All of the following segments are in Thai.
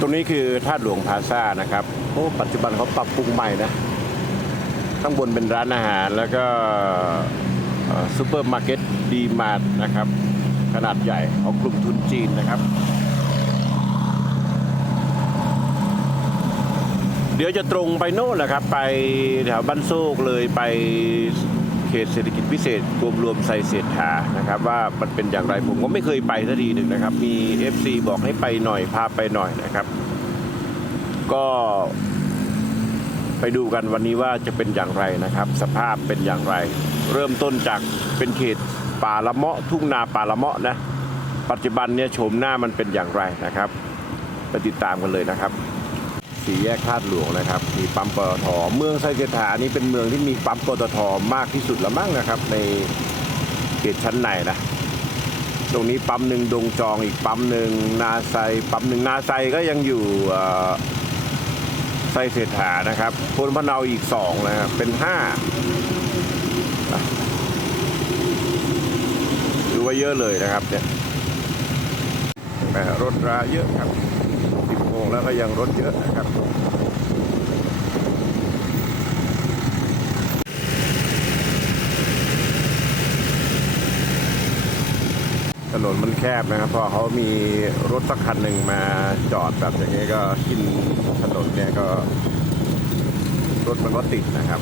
ตรงนี้คือท่าหลวงพาซ่านะครับโอ้ปัจจุบันเขาปรับปรุงใหม่นะ ข้างบนเป็นร้านอาหารแล้วก็ซูเปอร์มาร์เก็ตดีมาร์ทนะครับ ขนาดใหญ่ของกลุ่มทุนจีนนะครับ เดี๋ยวจะตรงไปโน่นแหละครับ ไปแถวบ้านโซกเลยไป เขตเศรษฐกิจพิเศษรวมรวมไซเศรษฐานะครับว่ามันเป็นอย่างไรผมก็ไม่เคยไปสักทีหนึ่งนะครับ มี FC บอกให้ไปหน่อยพาไปหน่อยนะครับ ก็ไปดูกันวันนี้ว่าจะเป็นอย่างไรนะครับ สภาพเป็นอย่างไร เริ่มต้นจากเป็นเขตป่าละเมาะทุ่งนาป่าละเมาะนะ ปัจจุบันเนี่ยโฉมหน้ามันเป็นอย่างไรนะครับไปติดตามกันเลยนะครับ สี่แยกธาตุหลวงนะครับ มีปั๊มปตทเมืองไซเกตานี้เป็นเมืองที่มีปั๊มปตทมากที่สุดละมั้งนะครับ ในเขตชั้นในนะตรงนี้ปั๊มหนึ่งดงจองอีกปั๊มหนึ่งนาไซปั๊มหนึ่งนาไซก็ยังอยู่ไซเศรษฐานะครับพลพนาอีกสองนะครับเป็นห้าดูว่าเยอะเลยนะครับเนี่ยรถราเยอะครับ แล้วก็ยังรถเยอะนะครับถนนมันแคบนะครับ พอเขามีรถสักคันหนึ่งมาจอดแบบอย่างนี้ก็กินถนนเนี่ยก็รถมันก็ติดนะครับ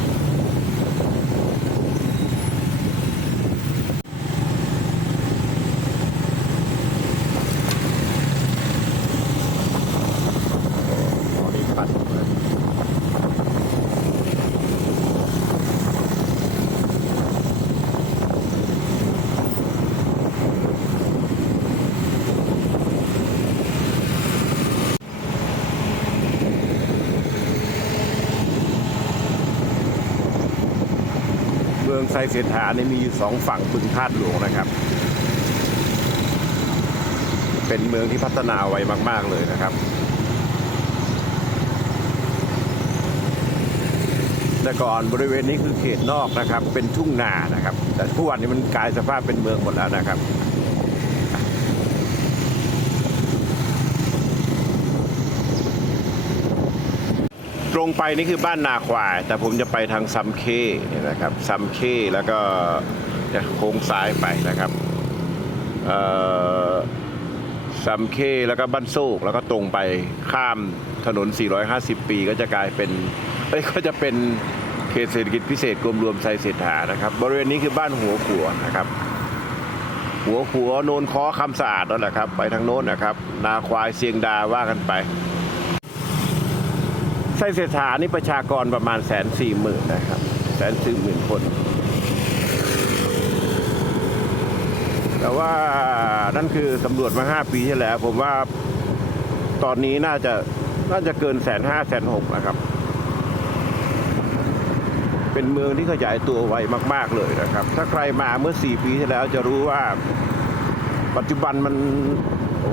เมืองไซเสถาเนี่ยมีสองฝั่งบึงธาตุหลวงนะครับ เป็นเมืองที่พัฒนาไวมาก ๆ เลยนะครับ แต่ก่อนบริเวณนี้คือเขตนอกนะครับ เป็นทุ่งนานะครับ แต่ทุกวันนี้มันกลายสภาพเป็นเมืองหมดแล้วนะครับ ตรงไปนี่คือบ้านนาควาย แต่ผมจะไปทางซัมเคเนี่ยนะครับซัมเคแล้วก็จะโค้งซ้ายไปนะครับซัมเคแล้วก็บ้านโซกแล้วก็ตรงไปข้ามถนน 450 ปีก็จะกลายเป็นเอ้ยก็จะเป็นเขตเศรษฐกิจพิเศษกรมรวมไซเศรษฐานะครับ บริเวณนี้คือบ้านหัวขัวนะครับ หัวขัวโนนคอคำสะอาดนั่นแหละครับ ไปทางโน้นนะครับ นาควายเสียงดาว่ากันไป ไส้เศรษฐานี่ประชากรประมาณแสนสี่หมื่นนะครับแสนสี่หมื่นคน แต่ว่านั่นคือสำรวจมาห้าปีที่แล้ว ผมว่าตอนนี้น่าจะน่าจะเกินแสนห้าแสนหกนะครับ เป็นเมืองที่ขยายตัวไวมาก ๆเลยนะครับ ถ้าใครมาเมื่อสี่ปีที่แล้วจะรู้ว่า ปัจจุบันมันโอ้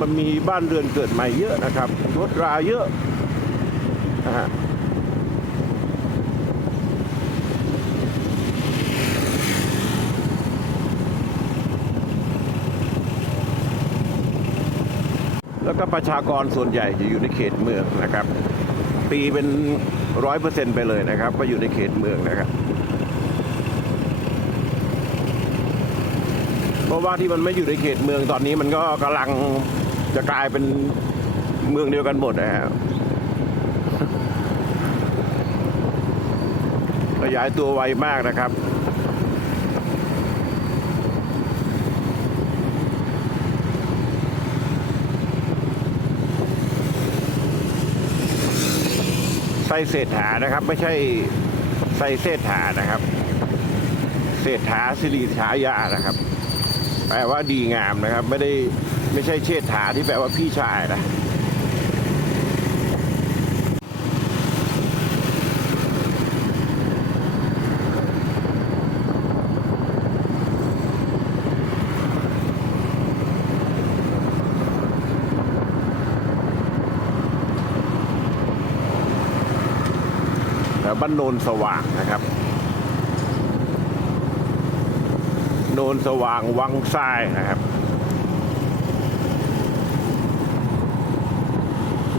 มันมีบ้านเรือนเกิดใหม่เยอะนะครับรถราเยอะนะฮะแล้วก็ประชากรส่วนใหญ่จะอยู่ในเขตเมืองนะครับ ตีเป็นร้อยเปอร์เซ็นต์ไปเลยนะครับว่าอยู่ในเขตเมืองนะครับเพราะว่าที่มันไม่อยู่ในเขตเมืองตอนนี้มันก็กำลัง จะกลายเป็นเมืองเดียวกันหมดนะครับขยายตัวไวมากนะครับไส้เศษฐานะครับ ไม่ใช่ไส้เศษฐานะครับ เศษฐาสิริฉายานะครับ แปลว่าดีงามนะครับ ไม่ได้ ไม่ใช่เชษฐาที่แปลว่าพี่ชายนะแถวบ้านโนนสว่างนะครับ โนนสว่างวังทรายนะครับ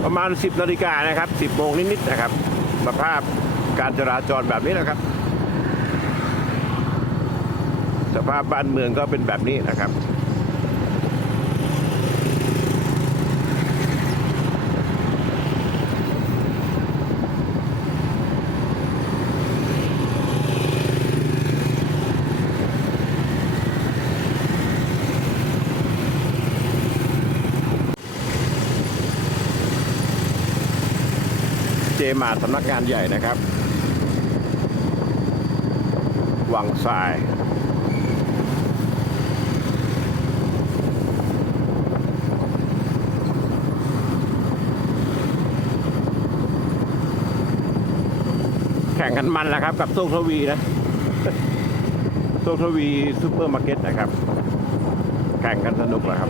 ประมาณ 10นาฬิกานะครับ 10โมงนิดๆนะครับสภาพการจราจรแบบนี้นะครับ สภาพบ้านเมืองก็เป็นแบบนี้นะครับ มาสำนักงานใหญ่นะครับ วังทรายแข่งกันมันแล้วครับ กับโซกทวีนะโซกทวีซูเปอร์มาร์เก็ตนะครับ แข่งกันสนุกแล้วครับ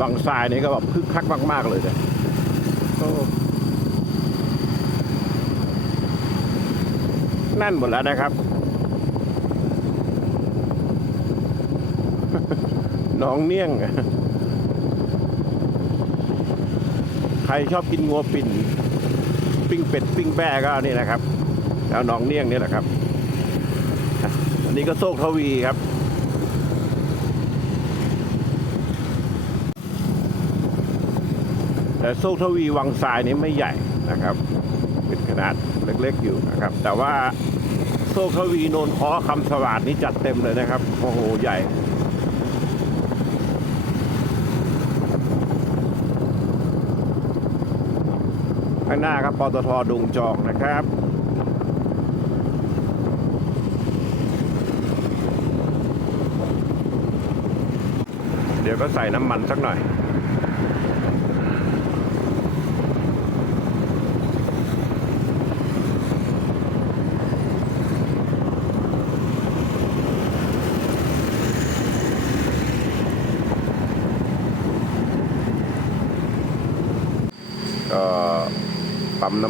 วังทรายนี่ก็แบบคึกคักมาก ๆ เลยเนะโอ้แนั่นหมดแล้วนะครับ น้องเนียง ใครชอบกินงัวปิ่น ปิ้งเป็ด ปิ้งแป้ก็นี่นะครับแล้วน้องเนียงนี่แหละครับ อันนี้ก็โซกทวีครับ แต่โซกทวีวังทรายนี้ไม่ใหญ่นะครับ เป็นขนาดเล็กๆอยู่นะครับ แต่ว่าโซกทวีโนนคอคำสวัสดนี้จัดเต็มเลยนะครับโอ้โหใหญ่ข้างหน้าครับปตทดุงจอกนะครับเดี๋ยวก็ใส่น้ำมันสักหน่อย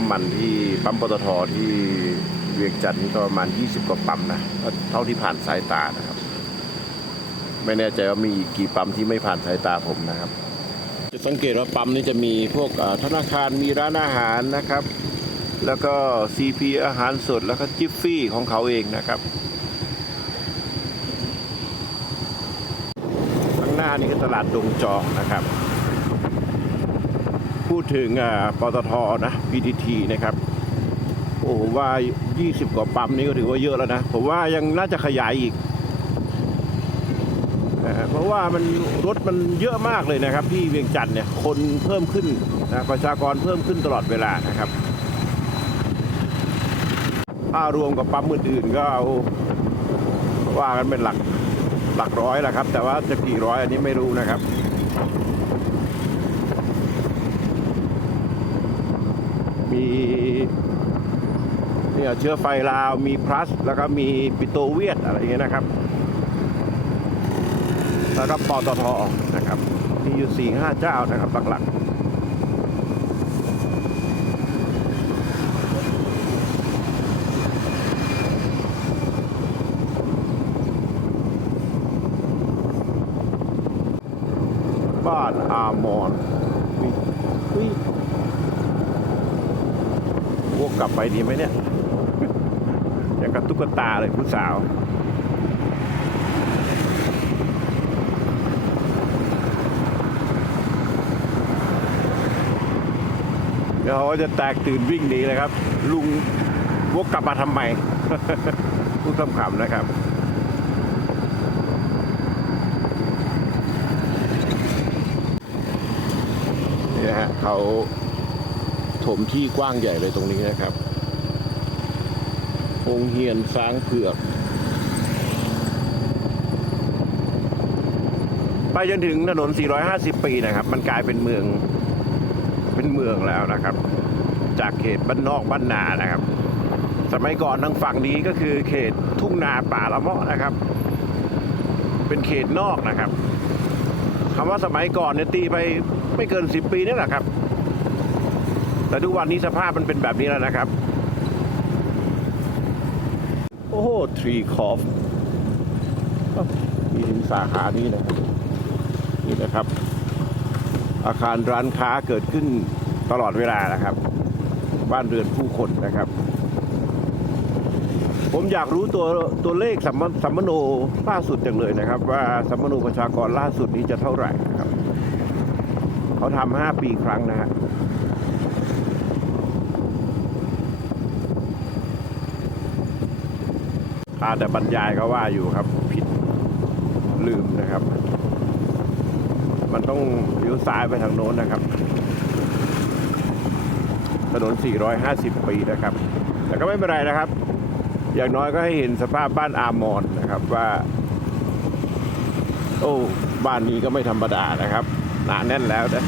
ำมันที่ปั๊มปตทที่เวียงจันทร์นี่ก็ประมาณ 20 กว่าปั๊มนะเท่าที่ผ่านสายตานะครับ ไม่แน่ใจว่ามีกี่ปั๊มที่ไม่ผ่านสายตาผมนะครับ จะสังเกตว่าปั๊มนี้จะมีพวกธนาคารมีร้านอาหารนะครับ แล้วก็ CP อาหารสดแล้วก็จิฟฟี่ของเขาเองนะครับข้างหน้านี่คือตลาดดงจอกนะครับ พูดถึงอ่าปตทนะ PTT นะครับโอ้ผมว่า 20 กว่าปั๊มนี่ก็ถือว่าเยอะแล้วนะ ผมว่ายังน่าจะขยายอีก เพราะว่ามันรถมันเยอะมากเลยนะครับ ที่เวียงจันทร์เนี่ย คนเพิ่มขึ้นนะประชากรเพิ่มขึ้นตลอดเวลานะครับ ถ้ารวมกับปั๊มอื่นๆก็เอาว่ากันเป็นหลักหลักร้อยแหละครับ แต่ว่าจะกี่ร้อยอันนี้ไม่รู้นะครับ มีเนี่ยเชื้อไฟลาวมีพลัส แล้วก็มีปิโตเวียดอะไรเงี้ยนะครับ แล้วก็ปตทนะครับมีอยู่สี่ห้าเจ้านะครับหลักๆบ้านอามอนมีอุ้ยวกกลับ ไปดีไหมเนี่ย อย่างกับตุ๊กตาเลยผู้สาว เดี๋ยวเขาจะแตกตื่นวิ่งหนีเลยครับ ลุงวกกลับมาทำไมพูดคำๆนะครับนี่ฮะเขาถมที่กว้างใหญ่เลยตรงนี้นะครับ งเฮียนช้างเผือก ไปจนถึงถนน 450 ปีนะครับ มันกลายเป็นเมือง เป็นเมืองแล้วนะครับ จากเขตบ้านนอกบ้านนานะครับ สมัยก่อนทางฝั่งนี้ก็คือเขตทุ่งนาป่าละเมาะนะครับ เป็นเขตนอกนะครับคำว่าสมัยก่อนเนี่ยตีไปไม่เกินสิบปีนี่แหละครับ แต่ทุกวันนี้สภาพมันเป็นแบบนี้แล้วนะครับ อ้โหทรีคอฟมีถึงสาขานี้นะครับนี่นะครับ อาคารร้านค้าเกิดขึ้นตลอดเวลานะครับ บ้านเรือนผู้คนนะครับ ผมอยากรู้ตัวตัวเลขสัมมสัมมโนล่าสุดจังเลยนะครับ ว่าสัมมโนประชากรล่าสุดนี้จะเท่าไหร่นะครับ เขาทำห้าปีครั้งนะฮะ อาแต่บรรยายก็ว่าอยู่ครับ ผิดลืมนะครับ มันต้องเลี้ยวซ้ายไปทางโน้นนะครับ ถนน 450 ปีนะครับ แต่ก็ไม่เป็นไรนะครับ อย่างน้อยก็ให้เห็นสภาพบ้านอามอนนะครับว่า โอ้บ้านนี้ก็ไม่ธรรมดานะครับหนาแน่นแล้วนะ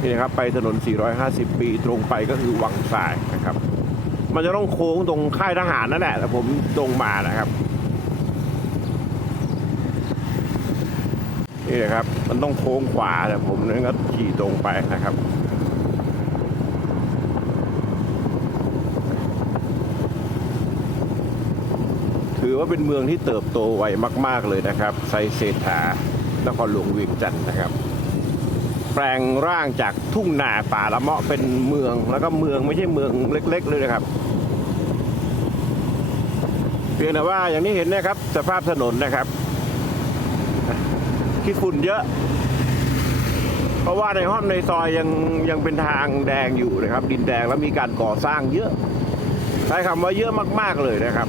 นี่นะครับ ไปถนน 450 ปี ตรงไปก็คือวังทราย มันจะต้องโค้งตรงค่ายทหารนั่นแหละแต่ผมตรงมานะครับนี่นะครับ มันต้องโค้งขวาแต่ผมนั้นก็ขี่ตรงไปนะครับถือว่าเป็นเมืองที่เติบโตไวมาก ๆ เลยนะครับ ไซเศรษฐานครหลวงเวียงจันทร์นะครับ แปลงร่างจากทุ่งนาป่าละเมาะเป็นเมือง แล้วก็เมืองไม่ใช่เมืองเล็ก ๆ เลยนะครับ เพียงแต่ว่าอย่างที่เห็นนะครับ สภาพถนนนะครับขี้ฝุ่นเยอะ เพราะว่าในห้องในซอยยังยังเป็นทางแดงอยู่นะครับ ดินแดงแล้วมีการก่อสร้างเยอะ ใช้คำว่าเยอะมาก ๆเลยนะครับ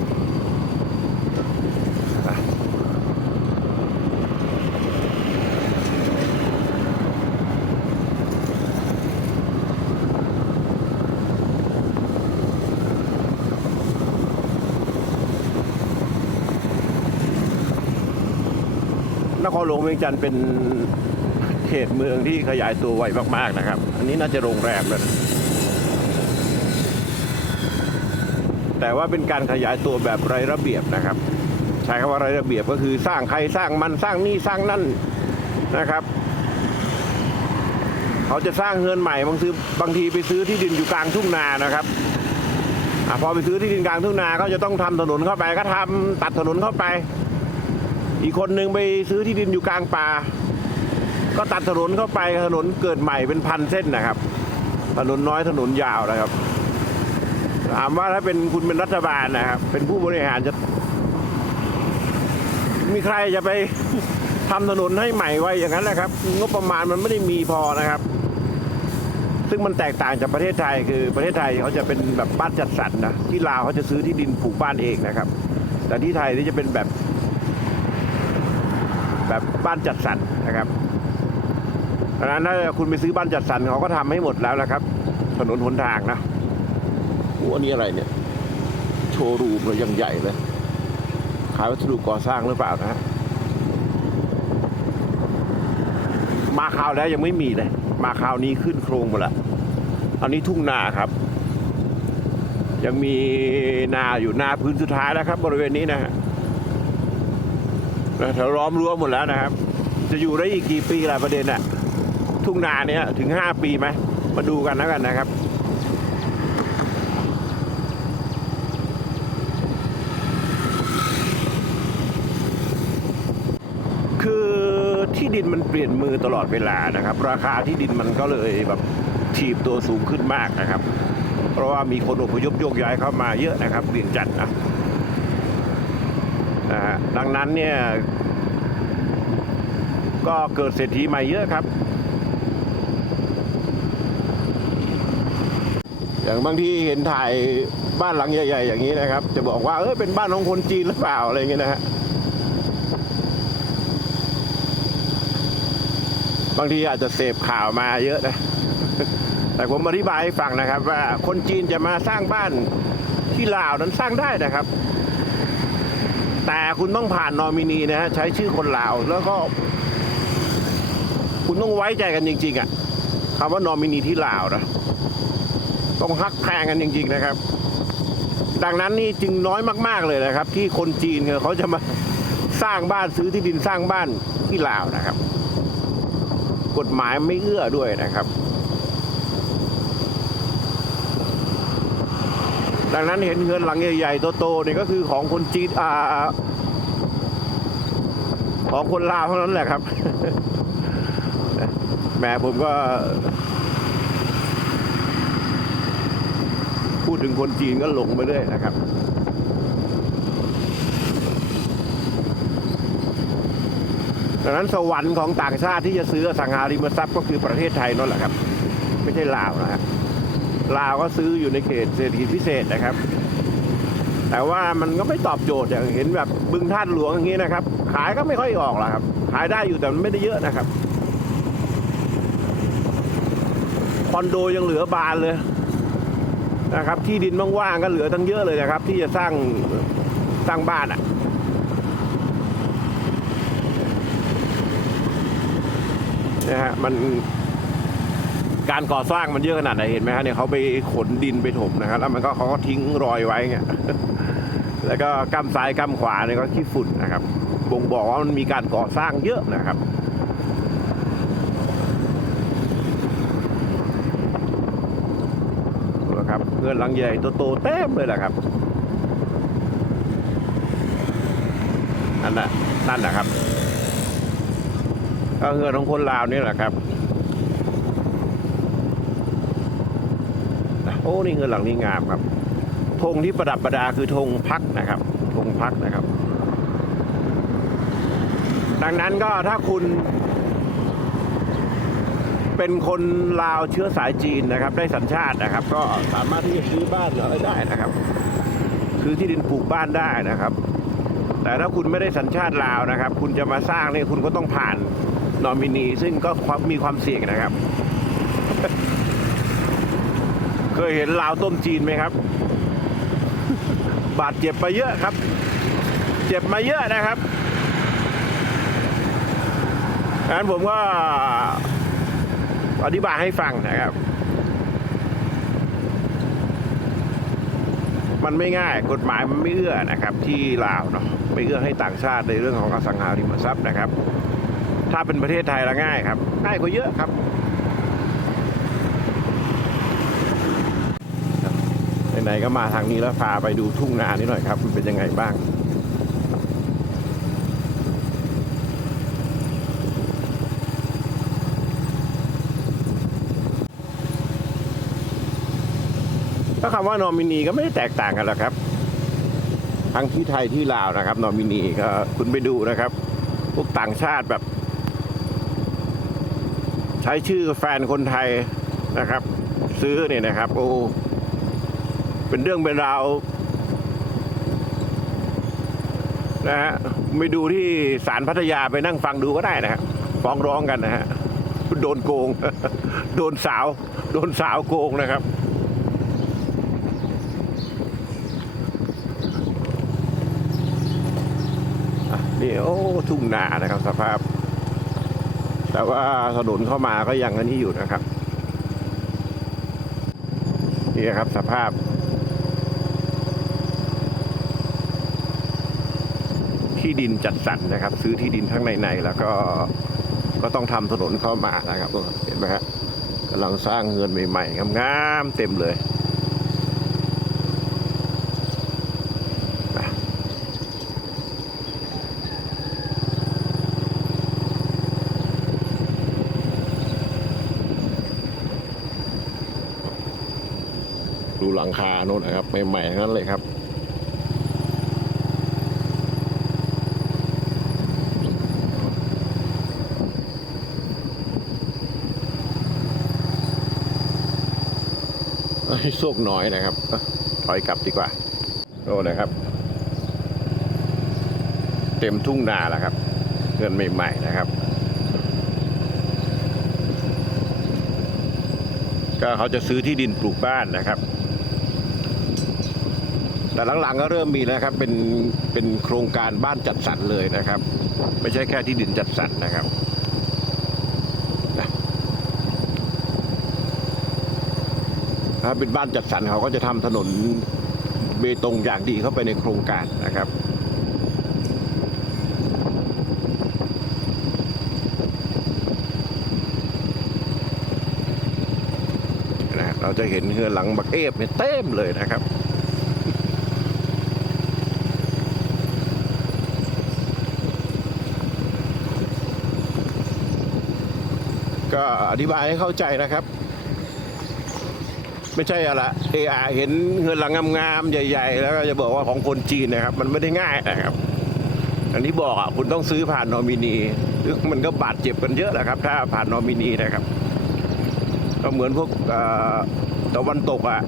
ครหลวงเวียงจันทร์เป็นเขตเมืองที่ขยายตัวไวมากๆนะครับ อันนี้น่าจะโรงแรมแล้วนะแต่ว่าเป็นการขยายตัวแบบไร้ระเบียบนะครับ ใช้คำว่าไร้ระเบียบก็คือสร้างใครสร้างมันสร้างนี่สร้างนั่นนะครับเขาจะสร้างเฮือนใหม่บางทีบางทีไปซื้อที่ดินอยู่กลางทุ่งนานะครับอพอไปซื้อที่ดินกลางทุ่งนาก็จะต้องทำถนนเข้าไปก็ทำตัดถนนเข้าไป อีกคนหนึ่งไปซื้อที่ดินอยู่กลางป่า ก็ตัดถนนเข้าไปถนนเกิดใหม่เป็นพันเส้นนะครับ ถนนน้อยถนนยาวนะครับ ถามว่าถ้าเป็นคุณเป็นรัฐบาลนะครับ เป็นผู้บริหารจะ มีใครจะไปทำถนนให้ใหม่ไว้อย่างนั้นนะครับ งบประมาณมันไม่ได้มีพอนะครับ ซึ่งมันแตกต่างจากประเทศไทยคือประเทศไทยเขาจะเป็นแบบบ้านจัดสรรนะที่ลาวเขาจะซื้อที่ดินปลูกบ้านเองนะครับ แต่ที่ไทยนี่จะเป็นแบบ แบบบ้านจัดสรรนะครับดังนั้นถ้าคุณไปซื้อบ้านจัดสรรเขาก็ทำให้หมดแล้วนะครับ ถนนหนทางนะโอ้อันนี้อะไรเนี่ย โชว์รูมเลยยังใหญ่เลย ขายวัสดุก่อสร้างหรือเปล่านะฮะมาคราวแล้วยังไม่มีเลย มาคราวนี้ขึ้นโครงหมดละอันนี้ทุ่งนาครับ ยังมีนาอยู่นาพื้นสุดท้ายแล้วครับ บริเวณนี้นะฮะ แถวล้อมรั้วหมดแล้วนะครับ จะอยู่ได้อีกกี่ปีล่ะประเด็นอะทุ่งนาเนี้ยถึงห้าปีไหมมาดูกันแล้วกันนะครับคือที่ดินมันเปลี่ยนมือตลอดเวลานะครับ ราคาที่ดินมันก็เลยแบบถีบตัวสูงขึ้นมากนะครับ เพราะว่ามีคนอพยพโยกย้ายเข้ามาเยอะนะครับเวียงจันทร์นะ ดังนั้นเนี่ย ก็เกิดเศรษฐีใหม่เยอะครับ อย่างบางที่เห็นถ่ายบ้านหลังใหญ่ ๆ อย่างนี้นะครับ จะบอกว่าเออเป็นบ้านของคนจีนหรือเปล่าอะไรเงี้ยนะฮะบางทีอาจจะเสพข่าวมาเยอะนะ แต่ผมอธิบายให้ฟังนะครับ ว่าคนจีนจะมาสร้างบ้านที่ลาวนั้นสร้างได้นะครับ แต่คุณต้องผ่านนอมินีนะฮะใช้ชื่อคนลาวแล้วก็ คุณต้องไว้ใจกันจริง ๆอะ่ะคำว่านอมินีที่ลาวนะต้องฮักแพงกันจริง ๆ นะครับ ดังนั้นนี่จึงน้อยมาก ๆเลยนะครับ ที่คนจีนเนี่ยเขาจะมาสร้างบ้านซื้อที่ดินสร้างบ้านที่ลาวนะครับ กฎหมายไม่เอื้อด้วยนะครับ ดังนั้นเห็นเงินหลังใหญ่ๆโตๆนี่ก็คือของคนจีนอ่าของคนลาวเท่านั้นแหละครับแหม่ผมก็ พูดถึงคนจีนก็หลงไปเรื่อยนะครับดังนั้นสวรรค์ของต่างชาติที่จะซื้อสังหาริมทรัพย์ก็คือประเทศไทยนั่นแหละครับ ไม่ใช่ลาวนะครับ ลาวก็ซื้ออยู่ในเขตเศรษฐกิจพิเศษนะครับ แต่ว่ามันก็ไม่ตอบโจทย์อย่างเห็นแบบบึงท่าตุหลวงอย่างนี้นะครับ ขายก็ไม่ค่อยออกหรอกครับ ขายได้อยู่แต่มันไม่ได้เยอะนะครับคอนโดยังเหลือบานเลยนะครับ ที่ดินว่างๆก็เหลือตั้งเยอะเลยนะครับ ที่จะสร้างสร้างบ้านอะนะฮะมัน การก่อสร้างมันเยอะขนาดไหนเห็นไหมฮะเนี่ยเขาไปขนดินไปถมนะครับแล้วมันก็เขาก็ทิ้งรอยไว้เงี้ยแล้วก็กำซ้ายกำขวาเนี่ยก็ขี้ฝุ่นนะครับ บ่งบอกว่ามันมีการก่อสร้างเยอะนะครับดูนะครับเงินลังใหญ่โตๆเต็มเลยแหละครับนั่นน่ะนั่นแหละครับก็เงินของคนลาวนี่แหละครับ อ้นี่เงินหลังนี้งามครับธงที่ประดับประดาคือธงพักนะครับธงพักนะครับ ดังนั้นก็ถ้าคุณ เป็นคนลาวเชื้อสายจีนนะครับ ได้สัญชาตินะครับ ก็สามารถที่จะซื้อบ้านอะไรได้นะครับ คือที่ดินปลูกบ้านได้นะครับ แต่ถ้าคุณไม่ได้สัญชาติลาวนะครับ คุณจะมาสร้างนี่คุณก็ต้องผ่านนอมินี ซึ่งก็มีความเสี่ยงนะครับ เคยเห็นลาวต้มจีนไหมครับ บาดเจ็บไปเยอะครับ เจ็บมาเยอะนะครับดังนั้นผมก็อธิบายให้ฟังนะครับ มันไม่ง่ายกฎหมายมันไม่เอื้อนะครับ ที่ลาวเนาะไม่เอื้อให้ต่างชาติในเรื่องของอสังหาริมทรัพย์นะครับ ถ้าเป็นประเทศไทยละง่ายครับ ง่ายกว่าเยอะครับ ไหนๆก็มาทางนี้แล้วพาไปดูทุ่งนานิดหน่อยครับมันเป็นยังไงบ้างก็คำว่านอมินีก็ไม่ได้แตกต่างกันหรอกครับ ทั้งที่ไทยที่ลาวนะครับ นอมินีก็คุณไปดูนะครับ พวกต่างชาติแบบ ใช้ชื่อแฟนคนไทยนะครับ ซื้อเนี่ยนะครับ โอ้ เป็นเรื่องเป็นราวนะฮะไปดูที่ศาลพัทยาไปนั่งฟังดูก็ได้นะฮะฟ้องร้องกันนะฮะโดนโกง โดนสาว โดนสาวโกงนะครับ นี่โอ้ทุ่งนานะครับสภาพ แต่ว่าถนนเข้ามาก็ยังอันนี้อยู่นะครับ นี่นะครับสภาพ ที่ดินจัดสรรนะครับ ซื้อที่ดินทั้งในๆแล้วก็ก็ต้องทำถนนเข้ามานะครับเห็นไหมฮะกำลังสร้างเงินใหม่ๆงามๆเต็มเลยดูหลังคาโน่นนะครับใหม่ๆนั้นเลยครับ โชคน้อยนะครับ ถอยกลับดีกว่าโอ้นะครับ เต็มทุ่งนาแล้วครับเงินใหม่ๆนะครับ ก็เขาจะซื้อที่ดินปลูกบ้านนะครับ แต่หลังๆก็เริ่มมีแล้วครับเป็นเป็นโครงการบ้านจัดสรรเลยนะครับ ไม่ใช่แค่ที่ดินจัดสรรนะครับ ถ้าเป็นบ้านจัดสรรเขาก็จะทำถนนเบตงอย่างดีเข้าไปในโครงการนะครับนะเราจะเห็นเฮือนหลังบักเอฟเนี่ยเต็มเลยนะครับก็อธิบายให้เข้าใจนะครับ ไม่ใช่อะไรเออเห็นเฮือนหลังงามๆใหญ่ ๆ แล้วก็จะบอกว่าของคนจีนนะครับ มันไม่ได้ง่ายนะครับ อันที่บอกอะคุณต้องซื้อผ่านนอมินีซึ่งมันก็บาดเจ็บกันเยอะแหละครับ ถ้าผ่านนอมินีนะครับ ก็เหมือนพวกตะวันตกอะ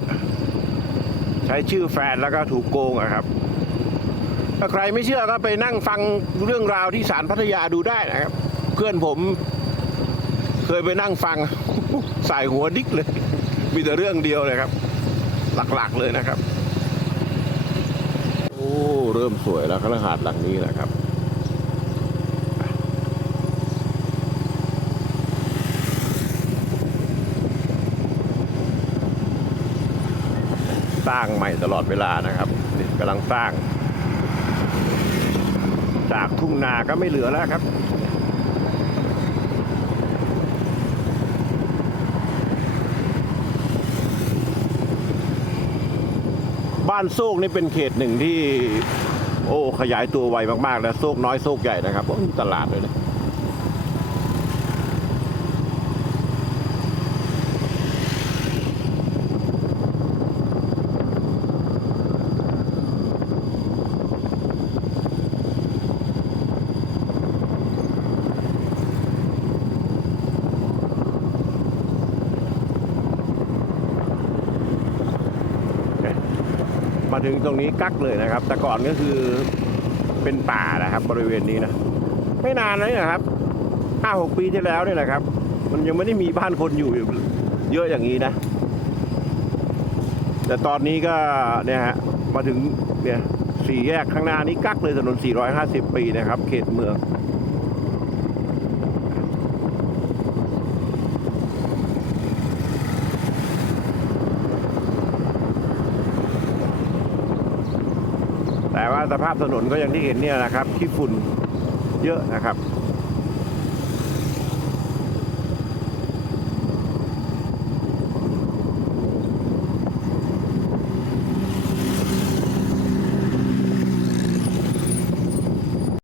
ใช้ชื่อแฟนแล้วก็ถูกโกงอะครับ ถ้าใครไม่เชื่อก็ไปนั่งฟังเรื่องราวที่ศาลพัทยาดูได้นะครับ เพื่อนผมเคยไปนั่งฟังใส่หัวดิกเลย มีแต่เรื่องเดียวเลยครับ หลักๆเลยนะครับ โอ้เริ่มสวยแล้วคฤหาสน์หลังนี้แหละครับสร้างใหม่ตลอดเวลานะครับนี่กำลังสร้าง จากทุ่งนาก็ไม่เหลือแล้วครับ บ้านโซกนี่เป็นเขตหนึ่งที่ โอ้ขยายตัวไวมากๆแล้วโซกน้อยโซกใหญ่นะครับตลาดเลยนะ ถึงตรงนี้กักเลยนะครับ แต่ก่อนก็คือเป็นป่านะครับ บริเวณนี้นะไม่นานเลยนะครับห้าหกปีที่แล้วเนี่ยแหละครับ มันยังไม่ได้มีบ้านคนอยู่เยอะอย่างนี้นะ แต่ตอนนี้ก็เนี่ยฮะมาถึงเนี่ยสี่แยกข้างหน้านี้กักเลยถนน 450 ปีนะครับ เขตเมือง แต่ว่าส ภาพถนนก็อย่างที่เห็นเนี่ยนะครับที่ฝุ่นเยอะนะครับ